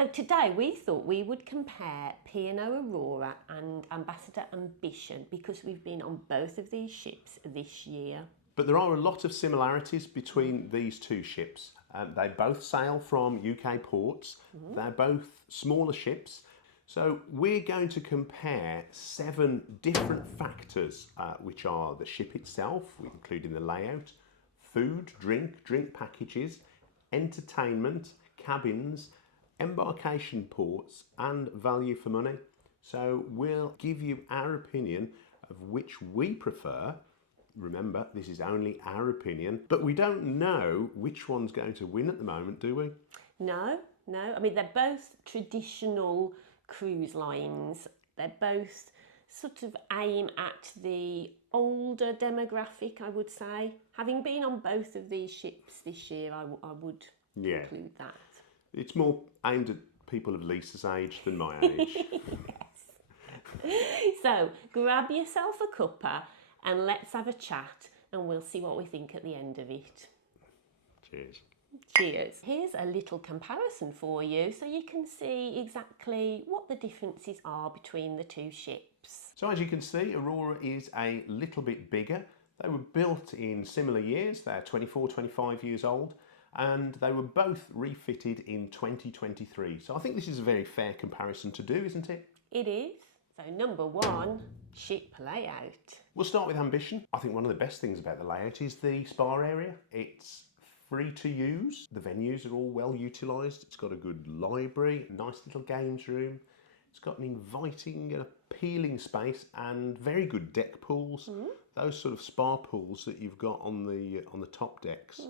So today we thought we would compare P&O Aurora and Ambassador Ambition because we've been on both of these ships this year. But there are a lot of similarities between these two ships. They both sail from UK ports. They're both smaller ships. So we're going to compare 7 different factors, which are the ship itself, including the layout, food, drink packages, entertainment, cabins, embarkation ports, and value for money. So we'll give you our opinion of which we prefer. Remember, this is only our opinion, but we don't know which one's going to win at the moment, do we? No. I mean, they're both traditional cruise lines. They're both sort of aim at the older demographic, I would say. Having been on both of these ships this year, I would include that. It's more aimed at people of Lisa's age than my age. Yes. So grab yourself a cuppa and let's have a chat and we'll see what we think at the end of it. Cheers. Cheers. Here's a little comparison for you so you can see exactly what the differences are between the two ships. So as you can see, Aurora is a little bit bigger. They were built in similar years. They're 24, 25 years old, and they were both refitted in 2023. So I think this is a very fair comparison to do, isn't it? It is. So number 1, ship layout. We'll start with Ambition. I think one of the best things about the layout is the spa area. It's free to use. The venues are all well utilised. It's got a good library, a nice little games room. It's got an inviting and appealing space and very good deck pools. Those sort of spa pools that you've got on the top decks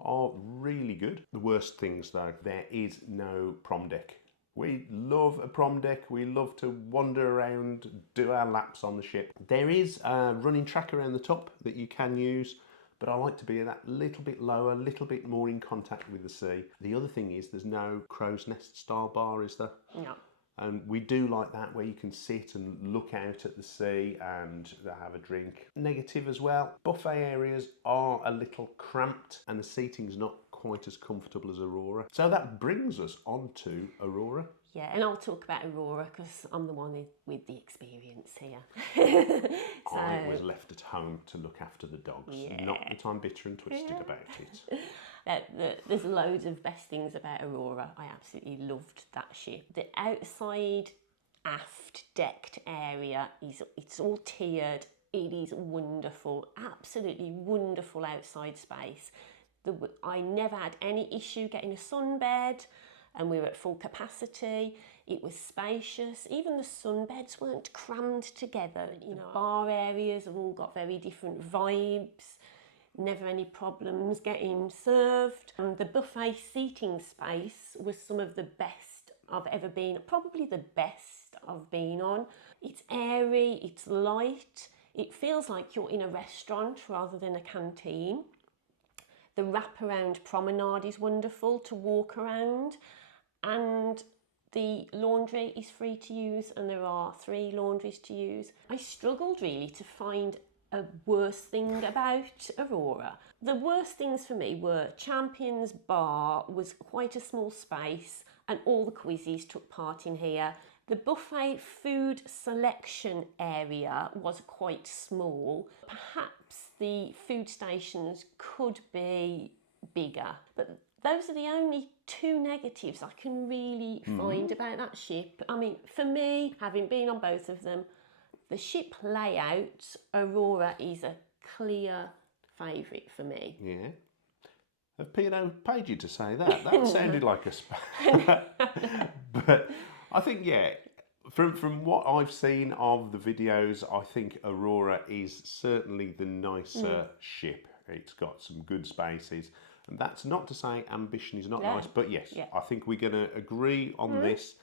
are really good. The worst things though, there is no prom deck. We love a prom deck. We love to wander around, do our laps on the ship. There is a running track around the top that you can use, but I like to be that little bit lower, a little bit more in contact with the sea. The other thing is there's no crow's nest style bar, is there? No. And we do like that, where you can sit and look out at the sea and have a drink. Negative as well, buffet areas are a little cramped and the seating's not quite as comfortable as Aurora. So that brings us on to Aurora. Yeah, and I'll talk about Aurora because I'm the one with the experience here. So, I was left at home to look after the dogs. Not that I'm bitter and twisted about it. There's loads of best things about Aurora. I absolutely loved that ship. The outside aft decked area, it's all tiered. It is wonderful, absolutely wonderful outside space. I never had any issue getting a sunbed, and we were at full capacity. It was spacious. Even the sunbeds weren't crammed together. You know, bar areas have all got very different vibes. Never any problems getting served. And the buffet seating space was some of the best I've ever been, probably the best I've been on. It's airy, it's light. It feels like you're in a restaurant rather than a canteen. The wraparound promenade is wonderful to walk around, and the laundry is free to use, and there are 3 laundries to use. I struggled really to find a worse thing about Aurora. The worst things for me were Champions Bar was quite a small space and all the quizzes took part in here. The buffet food selection area was quite small. Perhaps the food stations could be bigger, but those are the only 2 negatives I can really find about that ship. I mean, for me, having been on both of them, the ship layout, Aurora is a clear favourite for me. Yeah. Have P&O paid you to say that? That sounded like a But I think, yeah, from what I've seen of the videos, I think Aurora is certainly the nicer ship. It's got some good spaces. And that's not to say Ambition is not nice, but yes, I think we're going to agree on this,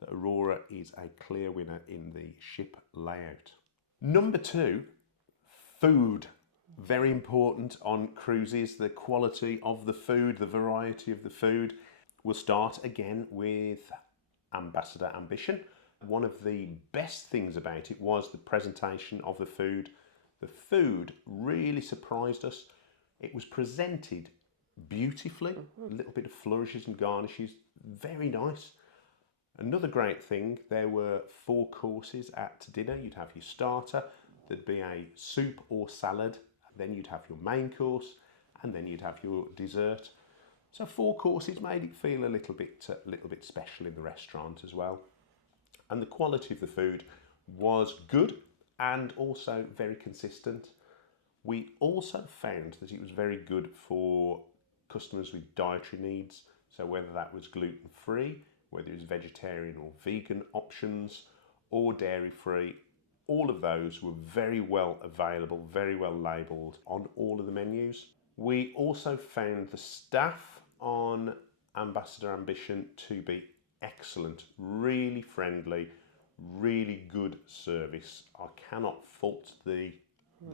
that Aurora is a clear winner in the ship layout. Number 2, food. Very important on cruises, the quality of the food, the variety of the food. We'll start again with Ambassador Ambition. One of the best things about it was the presentation of the food. The food really surprised us. It was presented beautifully, a little bit of flourishes and garnishes, very nice. Another great thing, there were 4 courses at dinner. You'd have your starter, there'd be a soup or salad, then you'd have your main course, and then you'd have your dessert. So 4 courses made it feel a little bit special in the restaurant as well. And the quality of the food was good and also very consistent. We also found that it was very good for customers with dietary needs. So whether that was gluten-free, whether it was vegetarian or vegan options, or dairy-free, all of those were very well available, very well labelled on all of the menus. We also found the staff on Ambassador Ambition to be excellent, really friendly, really good service. I cannot fault the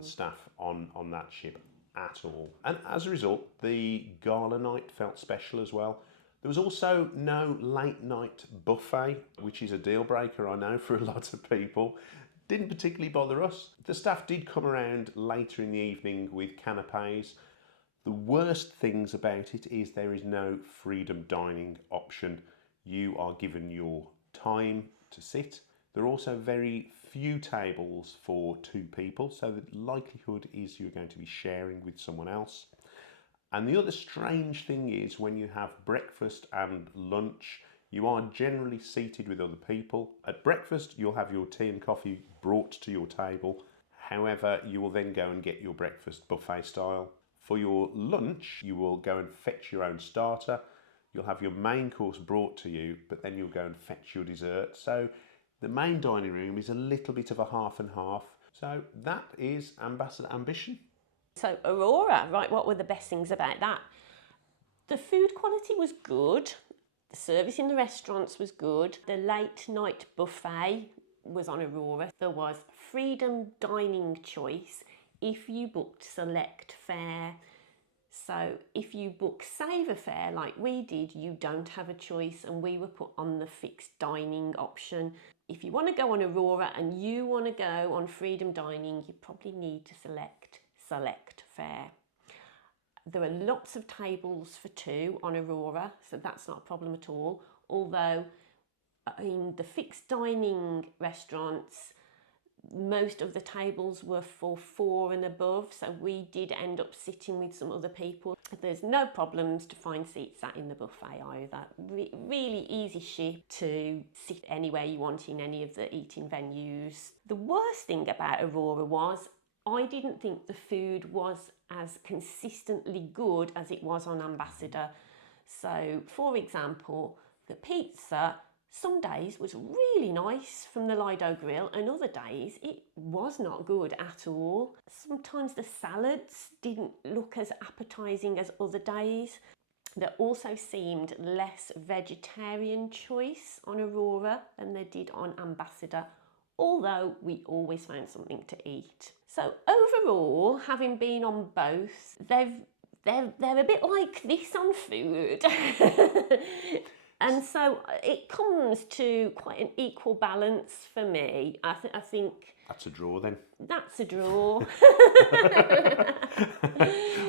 staff on that ship at all. And as a result, the gala night felt special as well. There was also no late night buffet, which is a deal breaker, I know, for a lot of people. Didn't particularly bother us. The staff did come around later in the evening with canapes. The worst things about it is there is no freedom dining option. You are given your time to sit. There are also very few tables for 2 people, so the likelihood is you're going to be sharing with someone else. And the other strange thing is when you have breakfast and lunch, you are generally seated with other people. At breakfast, you'll have your tea and coffee brought to your table. However, you will then go and get your breakfast buffet style. For your lunch, you will go and fetch your own starter. You'll have your main course brought to you, but then you'll go and fetch your dessert. So the main dining room is a little bit of a half and half. So that is Ambassador Ambition. So Aurora, right, what were the best things about that? The food quality was good. The service in the restaurants was good. The late night buffet was on Aurora. There was freedom dining choice if you booked select fare. So if you book saver fare like we did, you don't have a choice, and we were put on the fixed dining option. If you want to go on Aurora and you want to go on freedom dining, you probably need to select fare. There are lots of tables for 2 on Aurora, so that's not a problem at all. Although in the fixed dining restaurants, most of the tables were for 4 and above, so we did end up sitting with some other people. There's no problems to find seats sat in the buffet either. Really easy ship to sit anywhere you want in any of the eating venues. The worst thing about Aurora was I didn't think the food was as consistently good as it was on Ambassador. So, for example, the pizza some days was really nice from the Lido Grill, and other days it was not good at all. Sometimes the salads didn't look as appetising as other days. There also seemed less vegetarian choice on Aurora than there did on Ambassador, although we always found something to eat. So overall, having been on both, they're a bit like this on food. And so it comes to quite an equal balance for me. I think That's a draw then. That's a draw.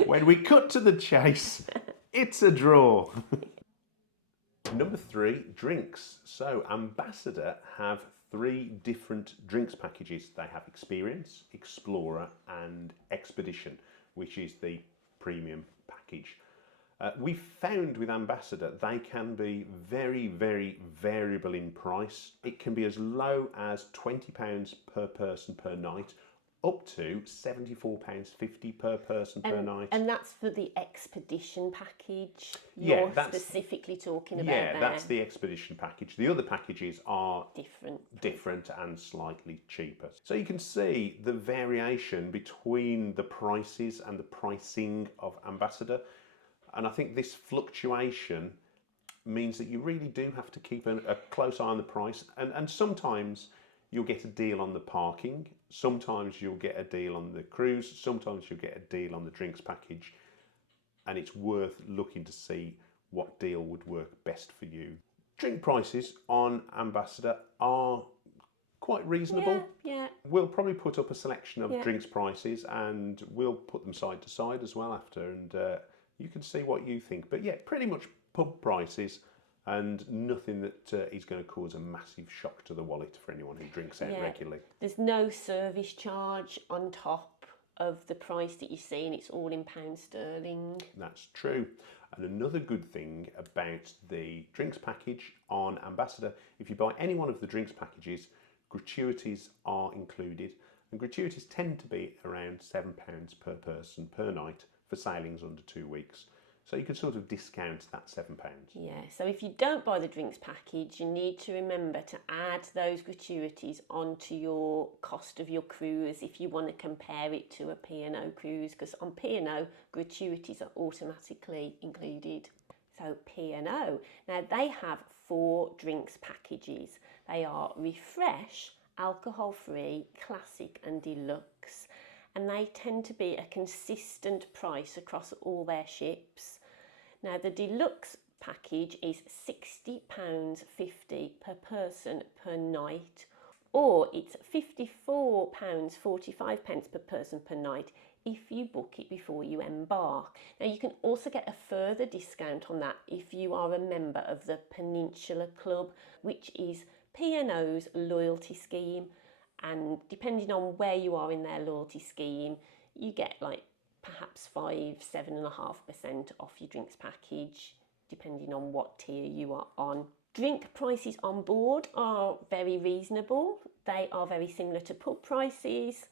When we cut to the chase, it's a draw. Number 3, drinks. So Ambassador have 3 different drinks packages. They have Experience, Explorer and Expedition, which is the premium package. We found with Ambassador they can be very, very variable in price. It can be as low as £20 per person per night, up to £74.50 per person per night. And that's for the Expedition package you're specifically talking about there. Yeah, that's the Expedition package. The other packages are different and slightly cheaper. So you can see the variation between the prices and the pricing of Ambassador. And I think this fluctuation means that you really do have to keep a close eye on the price. And sometimes you'll get a deal on the parking, sometimes you'll get a deal on the cruise, sometimes you'll get a deal on the drinks package. And it's worth looking to see what deal would work best for you. Drink prices on Ambassador are quite reasonable. Yeah. We'll probably put up a selection of drinks prices and we'll put them side to side as well after, and you can see what you think. But yeah, pretty much pub prices and nothing that is going to cause a massive shock to the wallet for anyone who drinks out regularly. There's no service charge on top of the price that you see, and it's all in £sterling. That's true. And another good thing about the drinks package on Ambassador, if you buy any one of the drinks packages, gratuities are included, and gratuities tend to be around £7 per person per night for sailings under 2 weeks. So you could sort of discount that £7. Yeah, so if you don't buy the drinks package, you need to remember to add those gratuities onto your cost of your cruise if you want to compare it to a P&O cruise, because on P&O, gratuities are automatically included. So P&O, now they have 4 drinks packages. They are Refresh, alcohol-free, classic and deluxe. And they tend to be a consistent price across all their ships. Now the deluxe package is £60.50 per person per night, or it's £54.45 per person per night if you book it before you embark. Now you can also get a further discount on that if you are a member of the Peninsula Club, which is P&O's loyalty scheme. And depending on where you are in their loyalty scheme, you get like perhaps 7.5% off your drinks package, depending on what tier you are on. Drink prices on board are very reasonable. They are very similar to pub prices,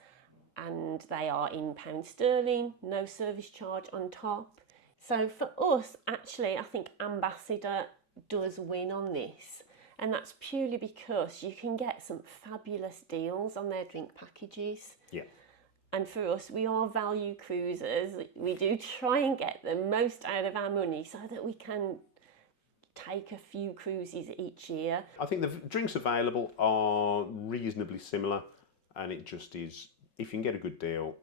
and they are in £sterling, no service charge on top. So for us, actually, I think Ambassador does win on this. And that's purely because you can get some fabulous deals on their drink packages. Yeah. And for us, we are value cruisers. We do try and get the most out of our money so that we can take a few cruises each year. I think the drinks available are reasonably similar, and it just is, if you can get a good deal,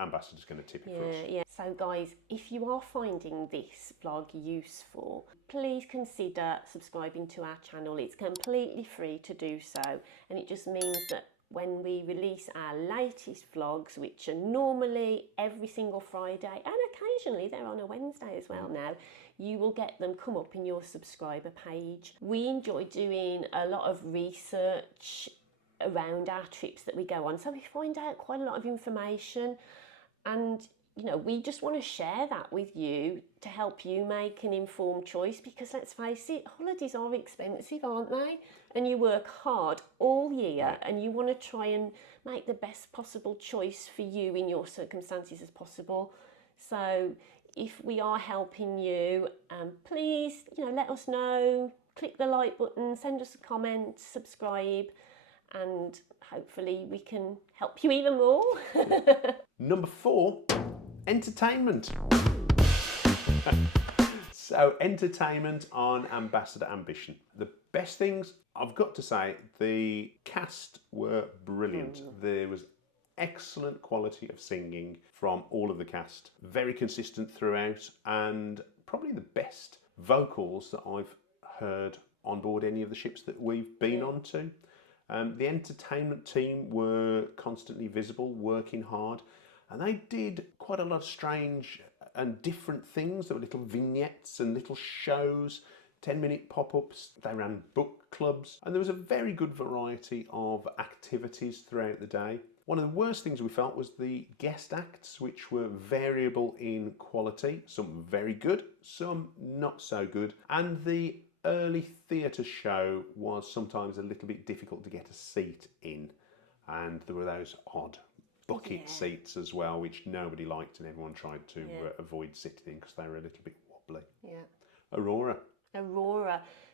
Ambassador's going to tip it for us. Yeah. So guys, if you are finding this vlog useful, please consider subscribing to our channel. It's completely free to do so, and it just means that when we release our latest vlogs, which are normally every single Friday, and occasionally they're on a Wednesday as well now, you will get them come up in your subscriber page. We enjoy doing a lot of research around our trips that we go on, so we find out quite a lot of information, and you know, we just want to share that with you to help you make an informed choice, because let's face it, holidays are expensive, aren't they? And you work hard all year and you want to try and make the best possible choice for you in your circumstances as possible. So if we are helping you, please, you know, let us know, click the like button, send us a comment, subscribe, and hopefully we can help you even more. Number 4, entertainment. So entertainment on Ambassador Ambition. The best things, I've got to say, the cast were brilliant. There was excellent quality of singing from all of the cast, very consistent throughout, and probably the best vocals that I've heard on board any of the ships that we've been on to. The entertainment team were constantly visible, working hard, and they did quite a lot of strange and different things. There were little vignettes and little shows, 10-minute pop-ups. They ran book clubs, and there was a very good variety of activities throughout the day. One of the worst things we felt was the guest acts, which were variable in quality, some very good, some not so good, and the early theatre show was sometimes a little bit difficult to get a seat in, and there were those odd bucket seats as well, which nobody liked, and everyone tried to avoid sitting in because they were a little bit wobbly. Aurora.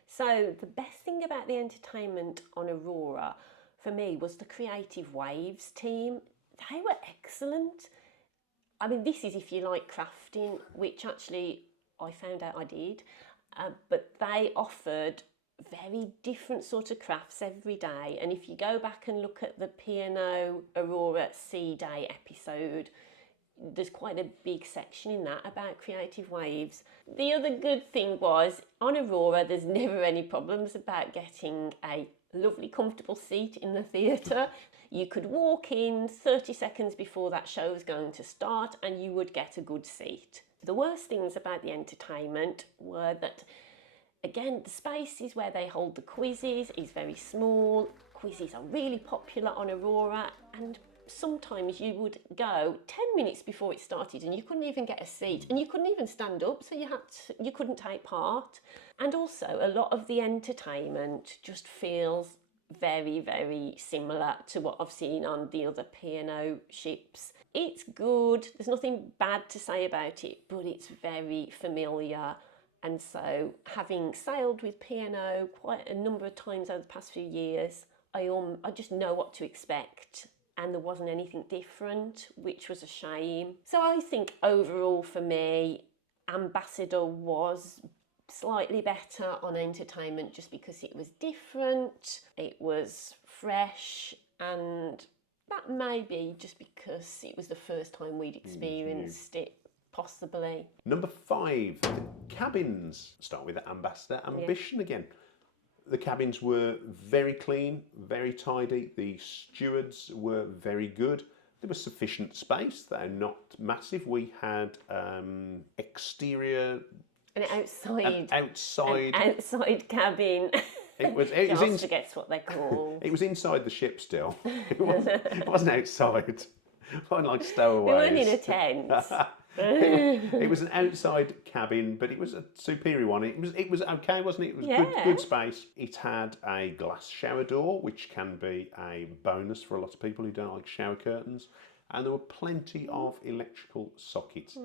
So the best thing about the entertainment on Aurora for me was the Creative Waves team. They were excellent. I mean, this is if you like crafting, which actually I found out I did. But they offered very different sort of crafts every day, and if you go back and look at the P&O Aurora Sea Day episode, there's quite a big section in that about Creative Waves. The other good thing was, on Aurora there's never any problems about getting a lovely comfortable seat in the theatre. You could walk in 30 seconds before that show was going to start and you would get a good seat. The worst things about the entertainment were that Again, the spaces where they hold the quizzes is very small. Quizzes are really popular on Aurora, and sometimes you would go 10 minutes before it started and you couldn't even get a seat and you couldn't even stand up, so you couldn't take part. And also a lot of the entertainment just feels very, very similar to what I've seen on the other P&O ships. It's good, there's nothing bad to say about it, but it's very familiar. And so, having sailed with P&O quite a number of times over the past few years, I just know what to expect, and there wasn't anything different, which was a shame. So I think overall for me, Ambassador was slightly better on entertainment just because it was different, it was fresh, and that may be just because it was the first time we'd experienced it. Possibly. Number 5, the cabins. Start with the Ambassador Ambition again. The cabins were very clean, very tidy. The stewards were very good. There was sufficient space. They're not massive. We had exterior, an outside cabin. It was forgets what they're called. It was inside the ship still. It wasn't outside. It wasn't like stowaways. We weren't in a tent. It was an outside cabin, but it was a superior one. It was okay, wasn't it? It was good space. It had a glass shower door, which can be a bonus for a lot of people who don't like shower curtains. And there were plenty of electrical sockets.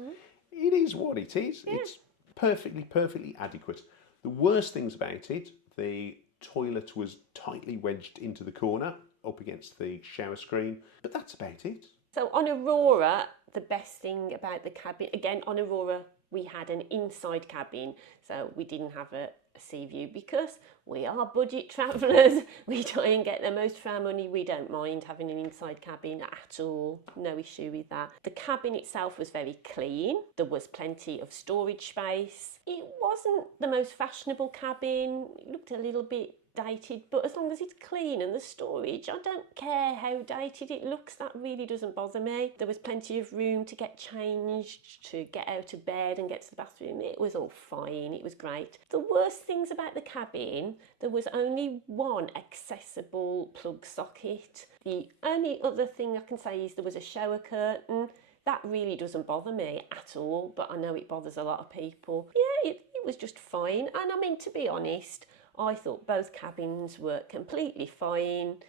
It is what it is. Yeah. It's perfectly adequate. The worst things about it, the toilet was tightly wedged into the corner up against the shower screen, but that's about it. So on Aurora, the best thing about the cabin, again on Aurora we had an inside cabin, so we didn't have a sea view because we are budget travellers. We try and get the most for our money. We don't mind having an inside cabin at all, no issue with that. The cabin itself was very clean. There was plenty of storage space. It wasn't the most fashionable cabin. It looked a little bit dated, but as long as it's clean and the storage, I don't care how dated it looks, that really doesn't bother me. There was plenty of room to get changed, to get out of bed and get to the bathroom. It was all fine, it was great. The worst things about the cabin, there was only one accessible plug socket. The only other thing I can say is there was a shower curtain. That really doesn't bother me at all, but I know it bothers a lot of people. Yeah, it was just fine, and I mean, to be honest, I thought both cabins were completely fine,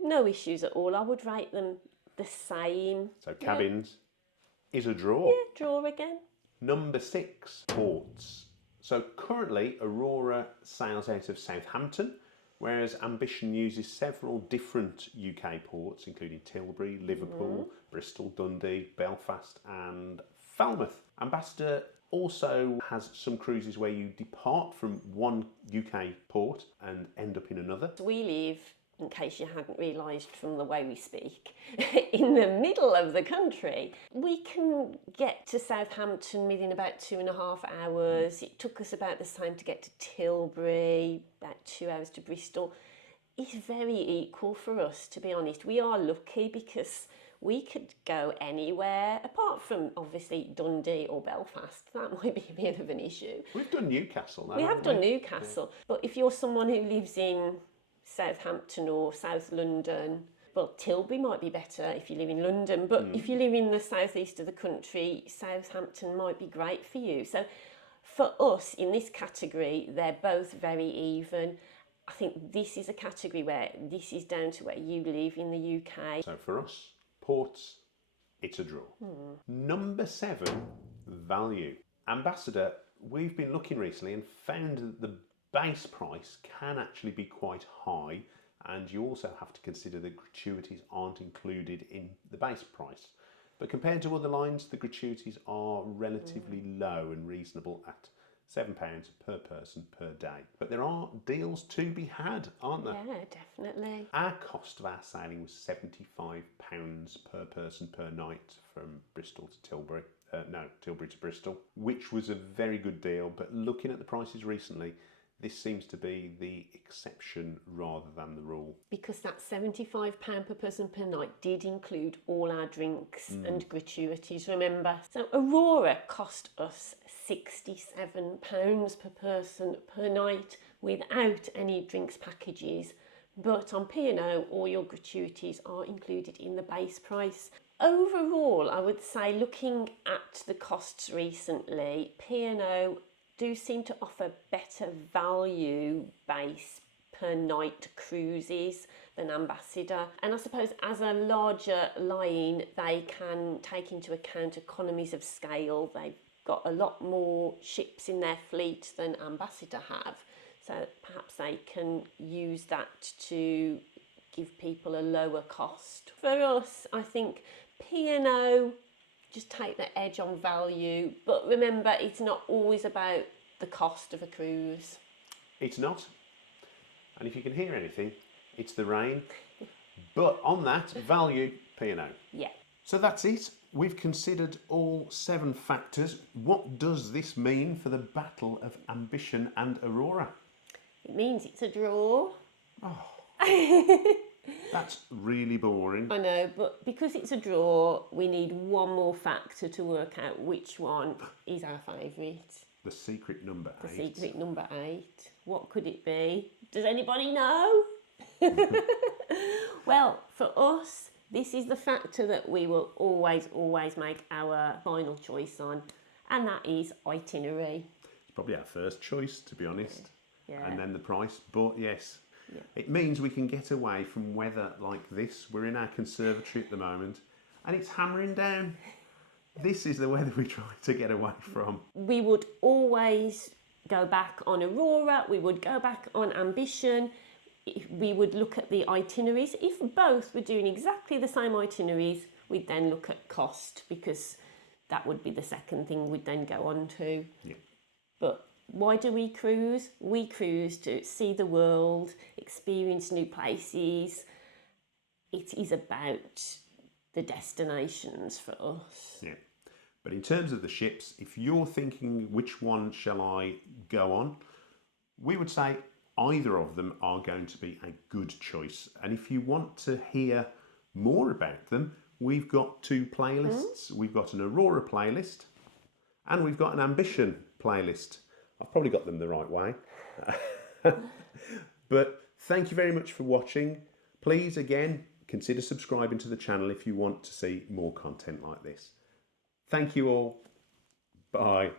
no issues at all. I would rate them the same. So cabins is a draw. Yeah, draw again. Number 6, ports. So currently Aurora sails out of Southampton, whereas Ambition uses several different UK ports, including Tilbury, Liverpool, Bristol, Dundee, Belfast and Falmouth. Ambassador also has some cruises where you depart from one UK port and end up in another. We live, in case you hadn't realised from the way we speak, in the middle of the country. We can get to Southampton within about 2.5 hours. It took us about the same to get to Tilbury, about 2 hours to Bristol. It's very equal for us, to be honest. We are lucky because we could go anywhere, apart from obviously Dundee or Belfast. That might be a bit of an issue. We've done Newcastle now. We have done Newcastle, but if you're someone who lives in Southampton or South London, well, Tilbury might be better if you live in London, but if you live in the southeast of the country, Southampton might be great for you. So for us, in this category, they're both very even. I think this is a category where this is down to where you live in the UK. So for us, ports, it's a draw. Number 7, value. Ambassador, we've been looking recently and found that the base price can actually be quite high, and you also have to consider that gratuities aren't included in the base price. But compared to other lines, the gratuities are relatively low and reasonable at £7 per person per day. But there are deals to be had, aren't there? Yeah, definitely. Our cost of our sailing was £75 per person per night from Bristol to Tilbury. Tilbury to Bristol, which was a very good deal. But looking at the prices recently, this seems to be the exception rather than the rule. Because that £75 per person per night did include all our drinks and gratuities, remember? So Aurora cost us £67 per person per night without any drinks packages. But on P&O, all your gratuities are included in the base price. Overall, I would say, looking at the costs recently, P&O do seem to offer better value base per night cruises than Ambassador. And I suppose as a larger line, they can take into account economies of scale. They've got a lot more ships in their fleet than Ambassador have. So perhaps they can use that to give people a lower cost. For us, I think P&O just take the edge on value, but remember, it's not always about the cost of a cruise. It's not. And if you can hear anything, it's the rain. But on that, value, P&O. Yeah. So that's it. We've considered all 7 factors. What does this mean for the battle of Ambition and Aurora? It means it's a draw. That's really boring. I know, but because it's a draw, we need one more factor to work out which one is our favourite. The secret number 8. The secret number 8. What could it be? Does anybody know? Well, for us, this is the factor that we will always make our final choice on, and that is itinerary. It's probably our first choice, to be honest. Yeah. And then the price, but yes. Yeah. It means we can get away from weather like this. We're in our conservatory at the moment, and it's hammering down. This is the weather we try to get away from. We would always go back on Aurora, we would go back on Ambition, we would look at the itineraries. If both were doing exactly the same itineraries, we'd then look at cost, because that would be the second thing we'd then go on to. Yeah. But why do we cruise? We cruise to see the world, experience new places. It is about the destinations for us. Yeah. But in terms of the ships, if you're thinking which one shall I go on, we would say either of them are going to be a good choice. And if you want to hear more about them, we've got 2 playlists. We've got an Aurora playlist and we've got an Ambition playlist. I've probably got them the right way. But thank you very much for watching. Please, again, consider subscribing to the channel if you want to see more content like this. Thank you all. Bye.